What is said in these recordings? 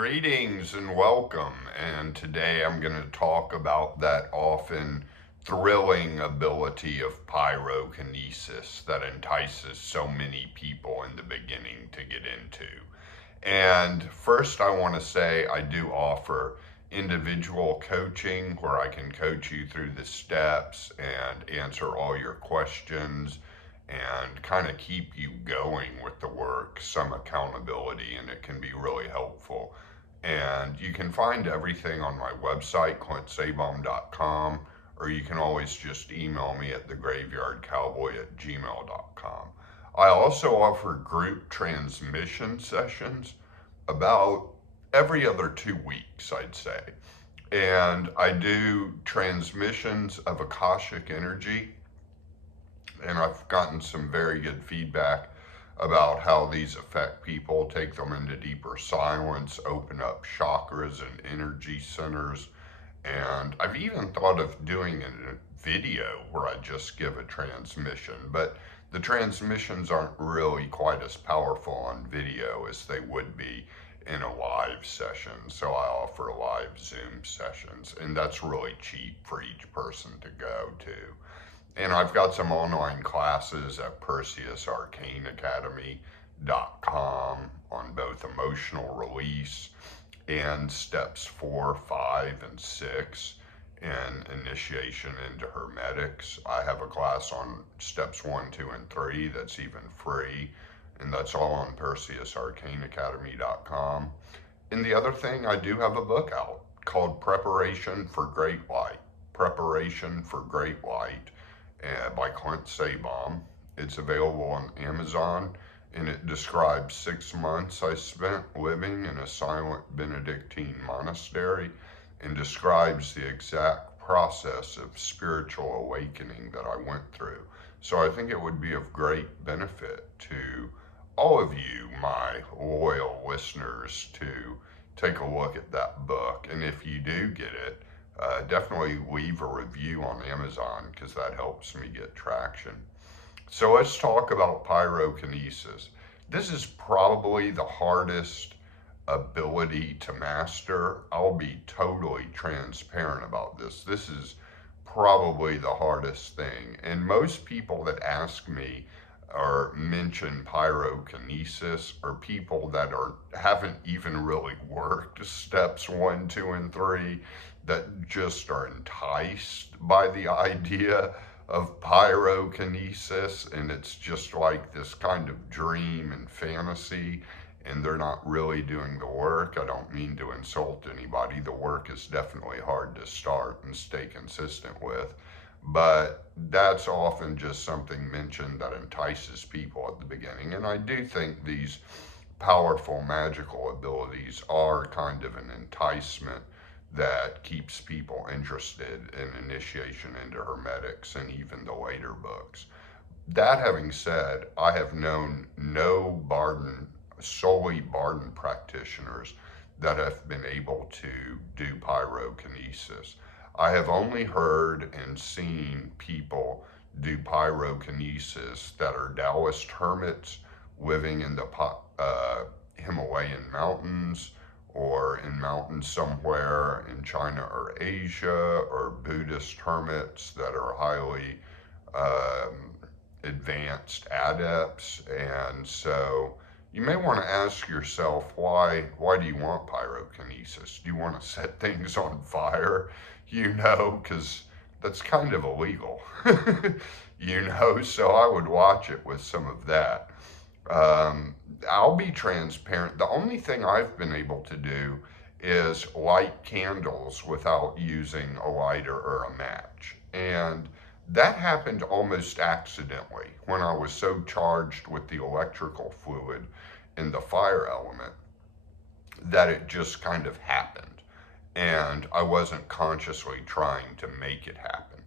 Greetings and welcome. And today I'm going to talk about that often thrilling ability of pyrokinesis that entices so many people in the beginning to get into. And first, I want to say I do offer individual coaching where I can coach you through the steps and answer all your questions and kind of keep you going with the work, some accountability, and it can be really helpful. And you can find everything on my website, clintsabaum.com, or you can always just email me at thegraveyardcowboy@gmail.com. I also offer group transmission sessions about every other 2 weeks, I'd say. And I do transmissions of Akashic energy, and I've gotten some very good feedback about how these affect people, take them into deeper silence, open up chakras and energy centers. And I've even thought of doing a video where I just give a transmission, but the transmissions aren't really quite as powerful on video as they would be in a live session. So I offer live Zoom sessions, and that's really cheap for each person to go to. And I've got some online classes at PerseusArcaneAcademy.com on both emotional release and steps 4, 5, and 6 in initiation into hermetics. I have a class on steps 1, 2, and 3 that's even free, and that's all on PerseusArcaneAcademy.com. And the other thing, I do have a book out called Preparation for Great Light. Preparation for Great Light by Clint Sabaum. It's available on Amazon, and it describes 6 months I spent living in a silent Benedictine monastery and describes the exact process of spiritual awakening that I went through. So I think it would be of great benefit to all of you, my loyal listeners, to take a look at that book. And if you do get it, definitely leave a review on Amazon because that helps me get traction. So let's talk about pyrokinesis. This is probably the hardest ability to master. I'll be totally transparent about this. This is probably the hardest thing. And most people that ask me or mention pyrokinesis are people that haven't even really worked steps 1, 2, and 3, that just are enticed by the idea of pyrokinesis, and it's just like this kind of dream and fantasy, and they're not really doing the work. I don't mean to insult anybody. The work is definitely hard to start and stay consistent with, but that's often just something mentioned that entices people at the beginning. And I do think these powerful magical abilities are kind of an enticement that keeps people interested in initiation into hermetics and even the later books. That having said, I have known no solely Barden practitioners that have been able to do pyrokinesis. I have only heard and seen people do pyrokinesis that are Taoist hermits living in the Himalayan mountains, or in mountains somewhere in China or Asia, or Buddhist hermits that are highly advanced adepts. And so you may want to ask yourself, why do you want pyrokinesis? Do you want to set things on fire? Because that's kind of illegal. So I would watch it with some of that. I'll be transparent. The only thing I've been able to do is light candles without using a lighter or a match. And that happened almost accidentally when I was so charged with the electrical fluid in the fire element that it just kind of happened. And I wasn't consciously trying to make it happen.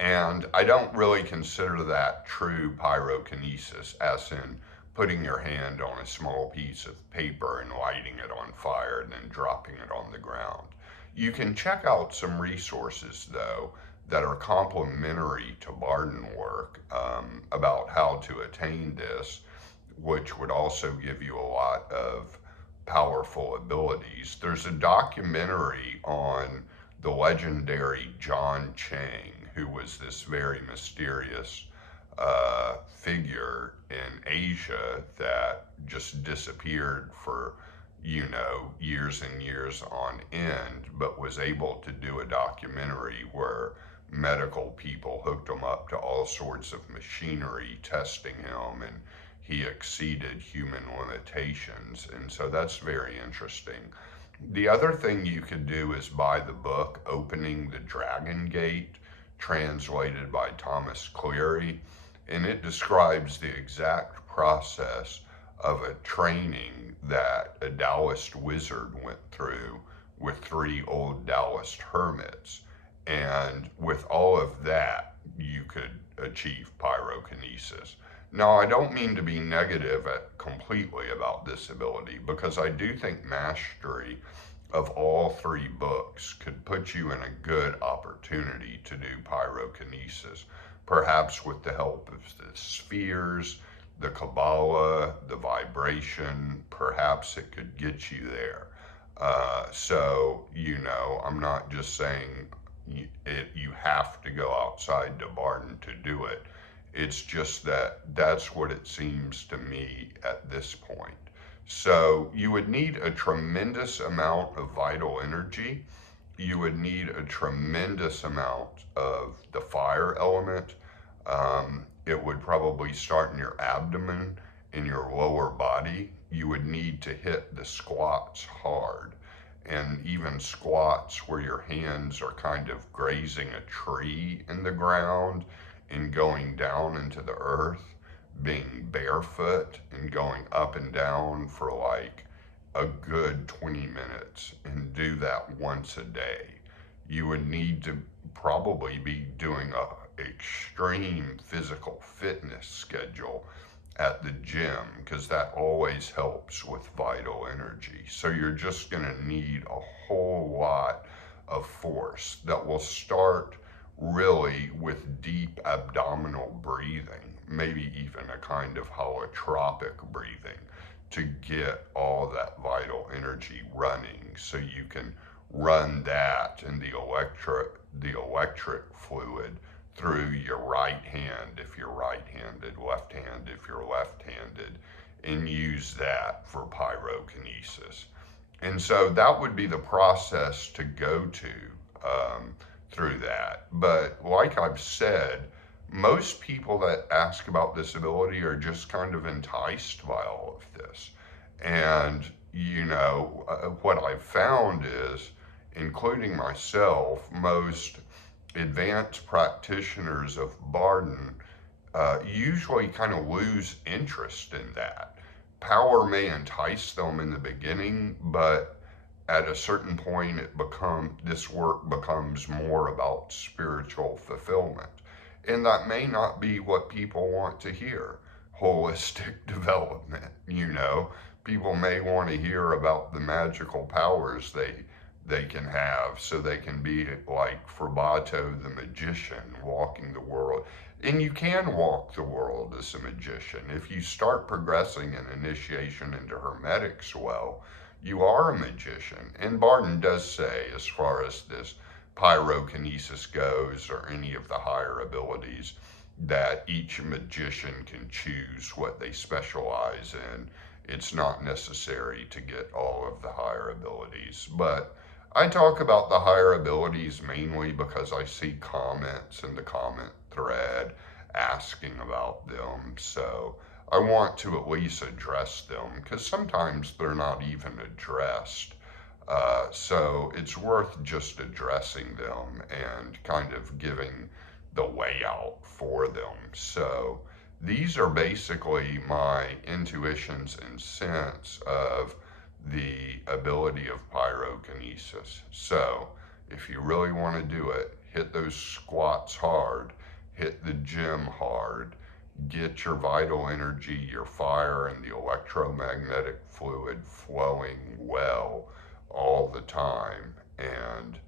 And I don't really consider that true pyrokinesis, as in putting your hand on a small piece of paper and lighting it on fire and then dropping it on the ground. You can check out some resources, though, that are complementary to Barden work about how to attain this, which would also give you a lot of powerful abilities. There's a documentary on the legendary John Chang, who was this very mysterious figure in Asia that just disappeared for, years and years on end, but was able to do a documentary where medical people hooked him up to all sorts of machinery testing him, and he exceeded human limitations. And so that's very interesting. The other thing you could do is buy the book Opening the Dragon Gate, translated by Thomas Cleary, and it describes the exact process of a training that a Taoist wizard went through with 3 old Taoist hermits. And with all of that, you could achieve pyrokinesis. Now, I don't mean to be negative completely about this ability, because I do think mastery of all 3 books could put you in a good opportunity to do pyrokinesis, perhaps with the help of the spheres, the Kabbalah, the vibration. Perhaps it could get you there. So, I'm not just saying you have to go outside to Barton to do it. It's just that that's what it seems to me at this point. So you would need a tremendous amount of vital energy. You would need a tremendous amount of the fire element. It would probably start in your abdomen, in your lower body. You would need to hit the squats hard. And even squats where your hands are kind of grazing a tree in the ground and going down into the earth, being barefoot and going up and down for like a good 20 minutes, and do that once a day. You would need to probably be doing a extreme physical fitness schedule at the gym, because that always helps with vital energy. So you're just going to need a whole lot of force that will start really with deep abdominal breathing, maybe even a kind of holotropic breathing, to get all that vital energy running, so you can run that and the electric fluid through your right hand if you're right-handed, left hand if you're left-handed, and use that for pyrokinesis. And so that would be the process to go to through that. But like I've said, most people that ask about this ability are just kind of enticed by all of this. And, what I've found is, including myself, most advanced practitioners of Barton usually kind of lose interest in that. Power may entice them in the beginning, but at a certain point this work becomes more about spiritual fulfillment. And that may not be what people want to hear. Holistic development, people may want to hear about the magical powers they can have, so they can be like Frabato the magician, walking the world. And you can walk the world as a magician. If you start progressing in initiation into Hermetics well, you are a magician. And Barton does say, as far as this pyrokinesis goes, or any of the higher abilities, that each magician can choose what they specialize in. It's not necessary to get all of the higher abilities. But I talk about the higher abilities mainly because I see comments in the comment thread asking about them. So I want to at least address them, because sometimes they're not even addressed. So it's worth just addressing them and kind of giving the way out for them. So these are basically my intuitions and sense of the ability of pyrokinesis. So if you really want to do it, hit those squats hard, hit the gym hard, get your vital energy, your fire, and the electromagnetic fluid flowing well all the time, and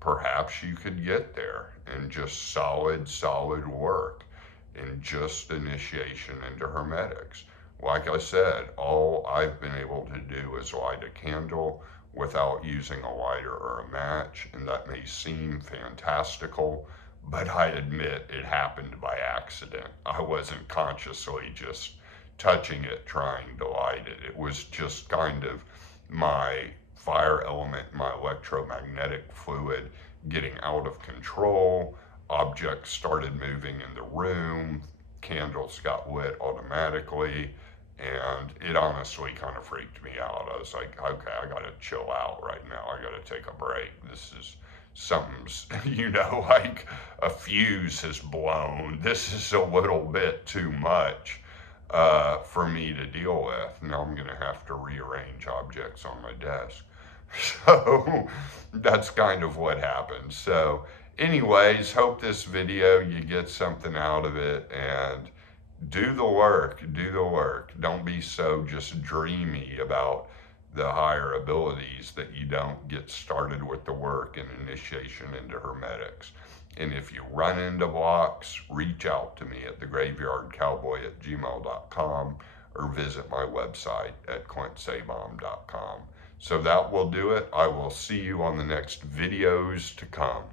perhaps you could get there in just solid work, in just initiation into Hermetics. like I said, all I've been able to do is light a candle without using a lighter or a match, and that may seem fantastical, but I admit it happened by accident. I wasn't consciously just touching it, trying to light it. It was just kind of my fire element, my electromagnetic fluid getting out of control. Objects started moving in the room, candles got lit automatically, and it honestly kind of freaked me out. I was like, okay, I gotta chill out right now. I gotta take a break. This is something's, like a fuse has blown. This is a little bit too much for me to deal with. Now I'm gonna have to rearrange objects on my desk. So that's kind of what happened. So anyways, hope this video you get something out of it, and do the work, do the work. Don't be so just dreamy about the higher abilities that you don't get started with the work and initiation into hermetics. And if you run into blocks, reach out to me at thegraveyardcowboy@gmail.com or visit my website at quintsabom.com. So that will do it. I will see you on the next videos to come.